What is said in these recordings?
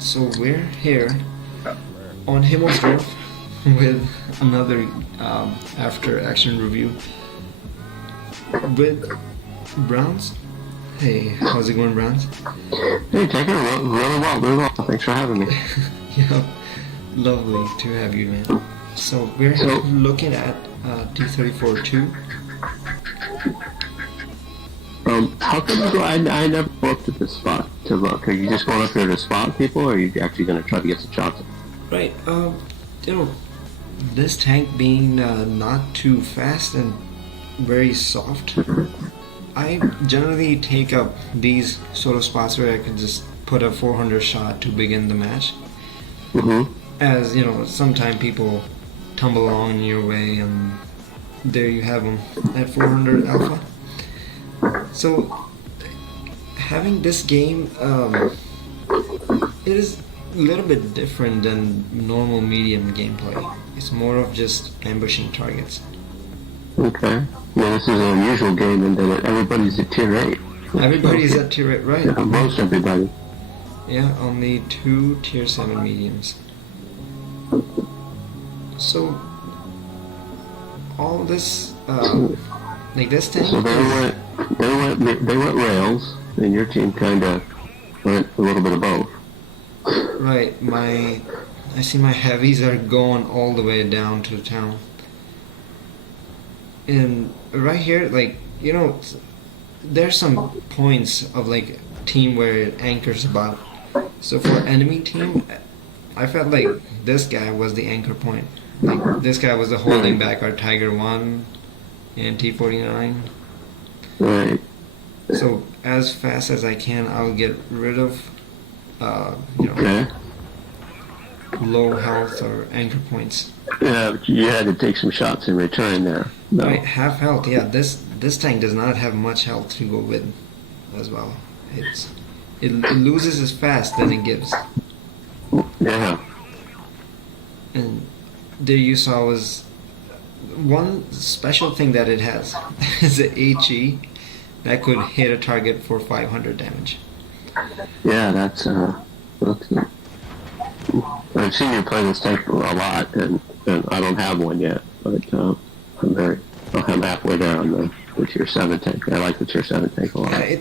So we're here on Himmelsdorf with another after action review with Browns. Hey, how's it going, Browns? Hey, taking it really well. Thanks for having me. Yeah, lovely to have you, man. So we're looking at T34-2. How come you go? I never looked at this spot to look. Are you just going up there to spot people, or are you actually going to try to get some shots? Right. You know, this tank being not too fast and very soft, I generally take up these sort of spots where I can just put a 400 shot to begin the match. As you know, sometimes people tumble along in your way, and there you have them at 400 alpha. So having this game, it is a little bit different than normal medium gameplay. It's more of just ambushing targets. Okay. Well, this is an unusual game in that everybody's at tier 8. Everybody's at tier 8, right? Yeah, most everybody. Yeah, only 2 tier 7 mediums. So all this, like this tank. So they went rails, and your team kind of went a little bit of both. Right, I see my heavies are going all the way down to the town. And right here, like, you know, there's some points of like team where it anchors about. So for enemy team, I felt like this guy was the anchor point. Like this guy was the holding back our Tiger 1 and T49. Right. So as fast as I can, I'll get rid of you know, low health or anchor points. Yeah, but you had to take some shots in return there. No. Right, half health. Yeah, this tank does not have much health to go with as well. It loses as fast than it gives. Yeah. And there you saw was one special thing that it has is a HE that could hit a target for 500 damage. Yeah, that's I've seen you play this tank a lot, and I don't have one yet, but I'm halfway there on the tier 7 tank. I like the tier 7 tank a lot. Yeah,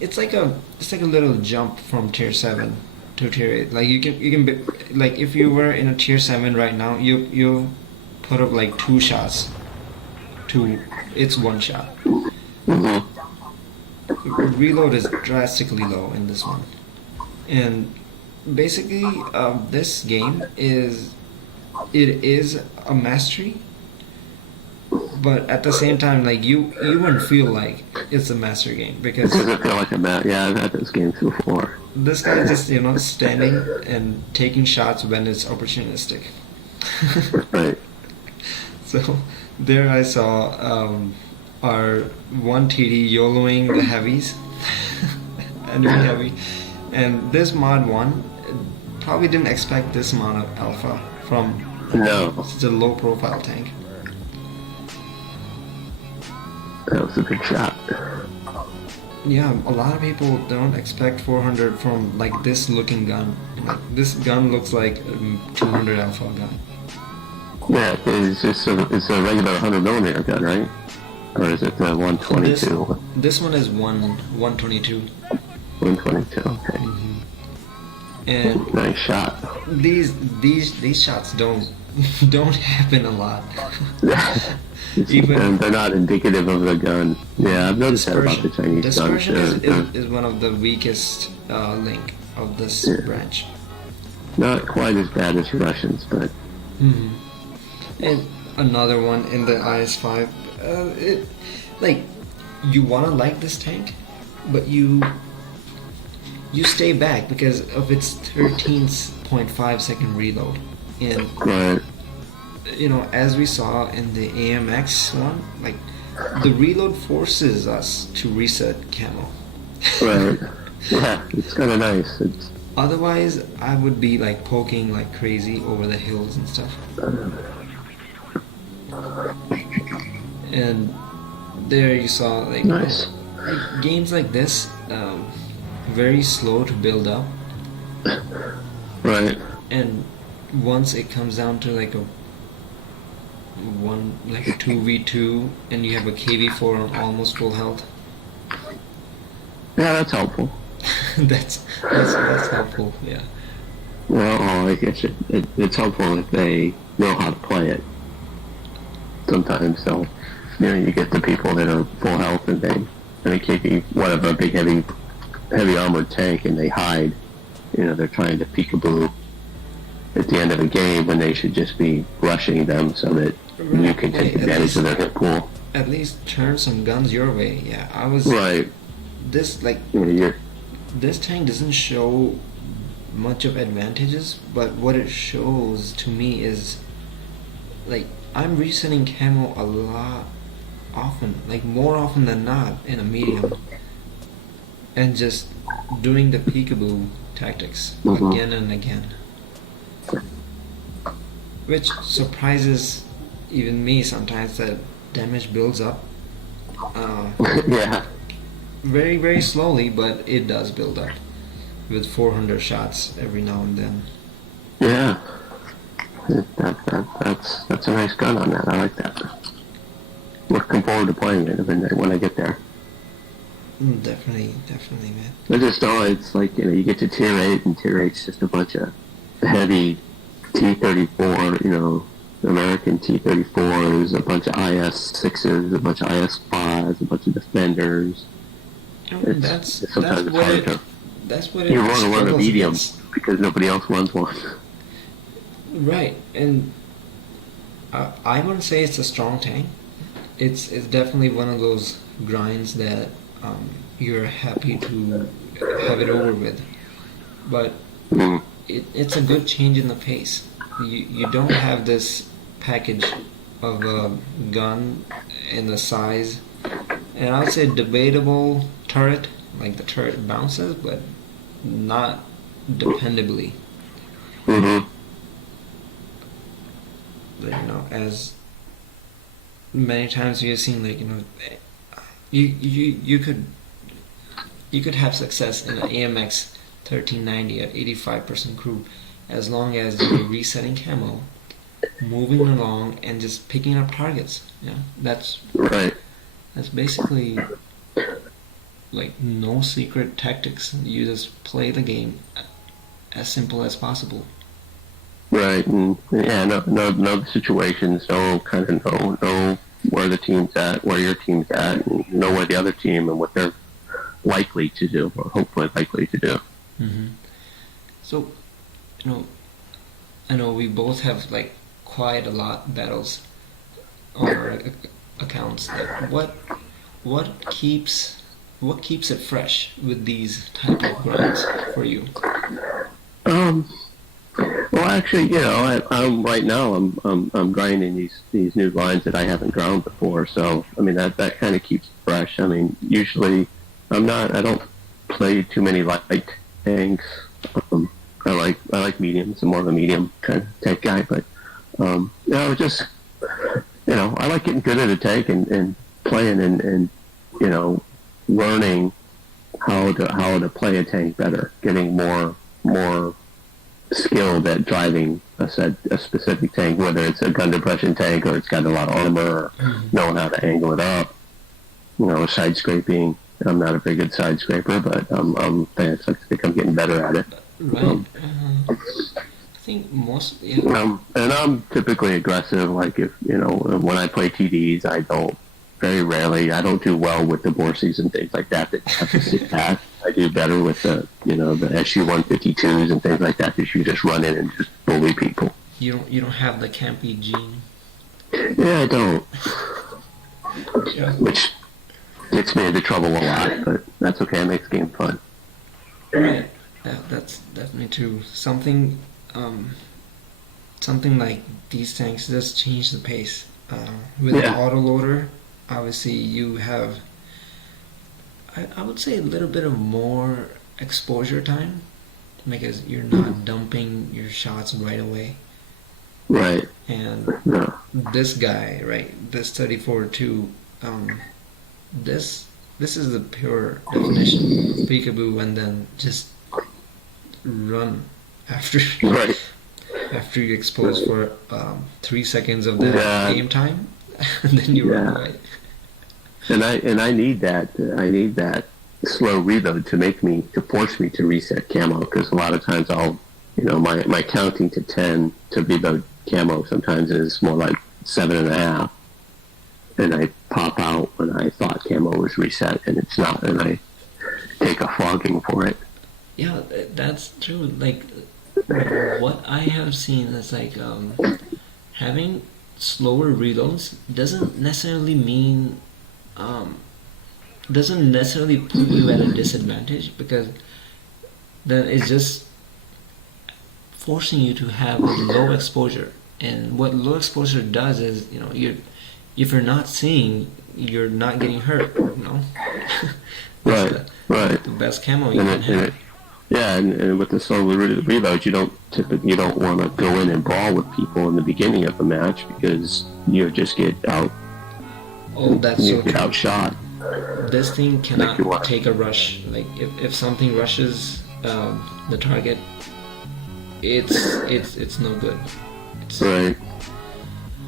it's like a little jump from tier 7 to tier 8. Like you can be, like if you were in a tier 7 right now, you put up like 2 shots to it's 1 shot. Reload is drastically low in this one, and basically this game is a mastery, but at the same time, like you wouldn't feel like it's a master game because it doesn't feel like a match. Yeah, I've had this game before. This guy is just, you know, standing and taking shots when it's opportunistic. Right. So there I saw our one TD YOLOing the heavies, enemy heavy, and this mod 1 probably didn't expect this amount of alpha from such a low profile tank. That was a good shot. Yeah, a lot of people don't expect 400 from like this looking gun. Like this gun looks like a 200 alpha gun. Yeah, it's a regular 100mm gun, right? Or is it the 122? This one is 122. 122, okay. And nice shot. These shots don't happen a lot. And they're not indicative of the gun. Yeah, I've noticed that about the Chinese guns. Dispersion is one of the weakest link of this branch. Not quite as bad as Russians, but. And another one in the IS-5. Like you wanna like this tank, but you stay back because of its 13.5 second reload. And right. You know, as we saw in the AMX one, like the reload forces us to reset camo. Right. Yeah, it's kind of nice. Otherwise, I would be like poking like crazy over the hills and stuff. And there you saw like, nice. Like games like this, very slow to build up, Right. And once it comes down to like a 2v2 and you have a KV4 on almost full health, Yeah, that's helpful. that's helpful. Yeah. Well, I guess it's helpful if they know how to play it. Sometimes they'll, you get the people that are full health and they kick you, whatever, a big heavy armored tank, and they hide. They're trying to peekaboo at the end of a game when they should just be rushing them so that you can take advantage of their hit pool. At least turn some guns your way. Yeah, I was right. This this tank doesn't show much of advantages, but what it shows to me is like I'm resetting camo a lot often, like more often than not in a medium, and just doing the peekaboo tactics again and again, which surprises even me sometimes that damage builds up. Yeah. Very, very slowly, but it does build up with 400 shots every now and then. Yeah. That's a nice gun on that. I like that. Looking forward to playing it when I get there. Definitely, man. I just know it's like, you get to Tier 8, and Tier 8's just a bunch of heavy T34, American T34s, a bunch of IS-6s, a bunch of IS-5s, a bunch of Defenders. That's what it you want to run a medium against. Because nobody else runs one. Right, and I wouldn't say it's a strong tank. It's definitely one of those grinds that you're happy to have it over with, but it's a good change in the pace. You don't have this package of a gun and the size, and I would say debatable turret, like the turret bounces, but not dependably. Mm-hmm. But, as many times we have seen, like, you could have success in an AMX 1390 at 85% crew as long as you're resetting camo, moving along, and just picking up targets. That's right. That's basically like no secret tactics. You just play the game as simple as possible. Right, and no situations, know where the team's at, where your team's at, and know where the other team and what they're likely to do, or hopefully likely to do. Mm-hmm. So, I know we both have like quite a lot battles on our accounts. What keeps it fresh with these type of grinds for you? Well, actually, I'm right now. I'm grinding these new lines that I haven't ground before. So, I mean, that kind of keeps it fresh. I mean, usually, I don't play too many light tanks. I like mediums. I'm more of a medium kind of tank guy. But just I like getting good at a tank and playing and learning how to play a tank better, getting more skilled at driving a specific tank, whether it's a gun depression tank or it's got a lot of armor, or knowing how to angle it up. Side scraping. I'm not a very good side scraper, but I think I'm getting better at it. Right. I think most. Yeah. And I'm typically aggressive. Like if when I play TDs, I don't do well with the Borsies and things like that. That you have to sit back. I do better with the SU-152s and things like that. That you just run in and just bully people. You don't have the campy gene. Yeah, I don't. Yeah. Which gets me into trouble a lot, but that's okay. It makes the game fun. Right. Yeah, that's definitely true. Something like these tanks does change the pace. With the autoloader, obviously you have, I would say, a little bit of more exposure time because you're not dumping your shots right away. Right. And this guy, right, this 34-2, this is the pure definition of peekaboo, and then just run after Right. after you expose for 3 seconds of the Yeah. game time, and then you run Yeah. away. And I need that. I need that slow reload to force me to reset camo, because a lot of times my counting to 10 to reload camo sometimes is more like 7.5, and I pop out when I thought camo was reset and it's not, and I take a flogging for it. Yeah, that's true. Like, what I have seen is like having slower reloads um, doesn't necessarily put you at a disadvantage, because then it's just forcing you to have low exposure. And what low exposure does is, if you're not seeing, you're not getting hurt. That's Right, right. the best camo you And can have. yeah, and with the slow reload, you don't want to go in and brawl with people in the beginning of the match, because you just get Oh, that's so get true. outshot. This thing cannot Like you are. take a rush. Like, if something rushes the target, it's no good. It's, Right.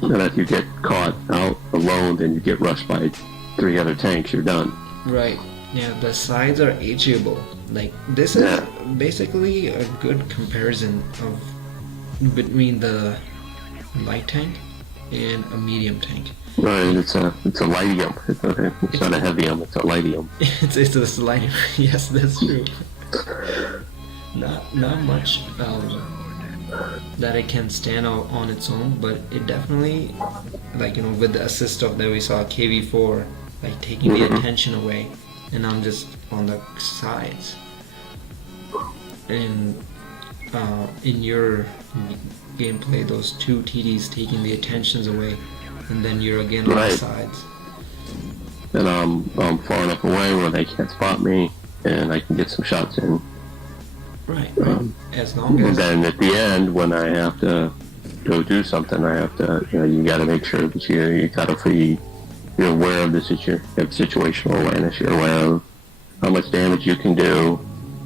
And if you get caught out alone, then you get rushed by 3 other tanks, you're done. right. Yeah, the sides are HEable. Like, this is Yeah. basically a good comparison of between the light tank and a medium tank. Right, it's a lithium. It's not a heavium, it's a lithium. It's a slider. Yes, that's true. Not much that it can stand out on its own, but it definitely, like, with the assist of that we saw KV4, like, taking the attention away, and I'm just on the sides. And in your gameplay, those two TDs taking the attentions away, and then you're again on the Right. sides. And I'm far enough away where they can't spot me, and I can get some shots in. Right. Um, As long And as then at the end, when I have to go do something, I have to, you got to make sure that you got to be, you're aware of the situational awareness. You're aware of how much damage you can do,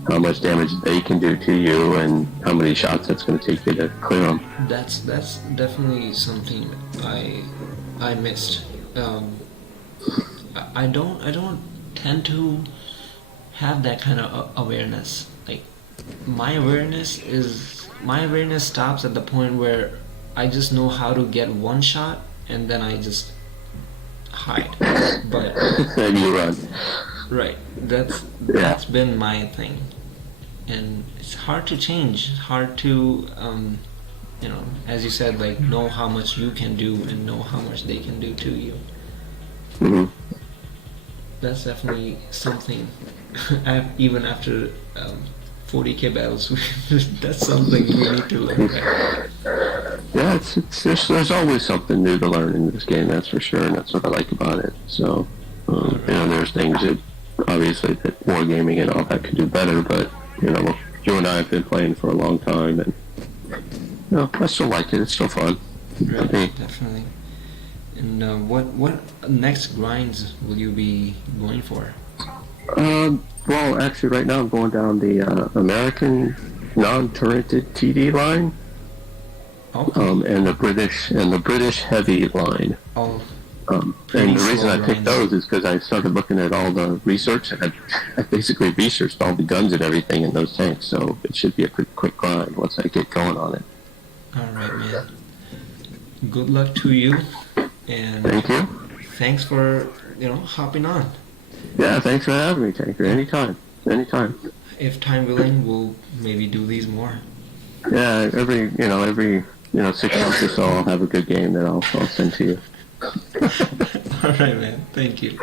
how much damage they can do to you, and how many shots that's going to take you to clear them. that's definitely something I missed. I don't tend to have that kind of awareness. Like, my awareness stops at the point where I just know how to get one shot, and then I just hide. But And you run. right, that's been my thing, and it's hard to change. It's hard to as you said, like, know how much you can do and know how much they can do to you. hmm That's definitely something. Even after 40k battles, that's something we need to learn. Right? Yeah, there's always something new to learn in this game, that's for sure, and that's what I like about it. So, there's things that obviously that wargaming and all that could do better, but you and I have been playing for a long time, and I still like it. It's still fun. Right, Okay. definitely. And what next grinds will you be going for? Well, actually, right now I'm going down the American non-turreted TD line, Okay. and the British heavy line. All And pretty the reason slow I picked grinds. those is because I started looking at all the research, and I basically researched all the guns and everything in those tanks, so it should be a pretty quick grind once I get going on it. All right, man. Good luck to you, and Thank you. thanks for hopping on. Yeah, thanks for having me, Tanker. Anytime. If time willing, we'll maybe do these more. Yeah, every 6 months or so, I'll have a good game that I'll send to you. All right, man. Thank you.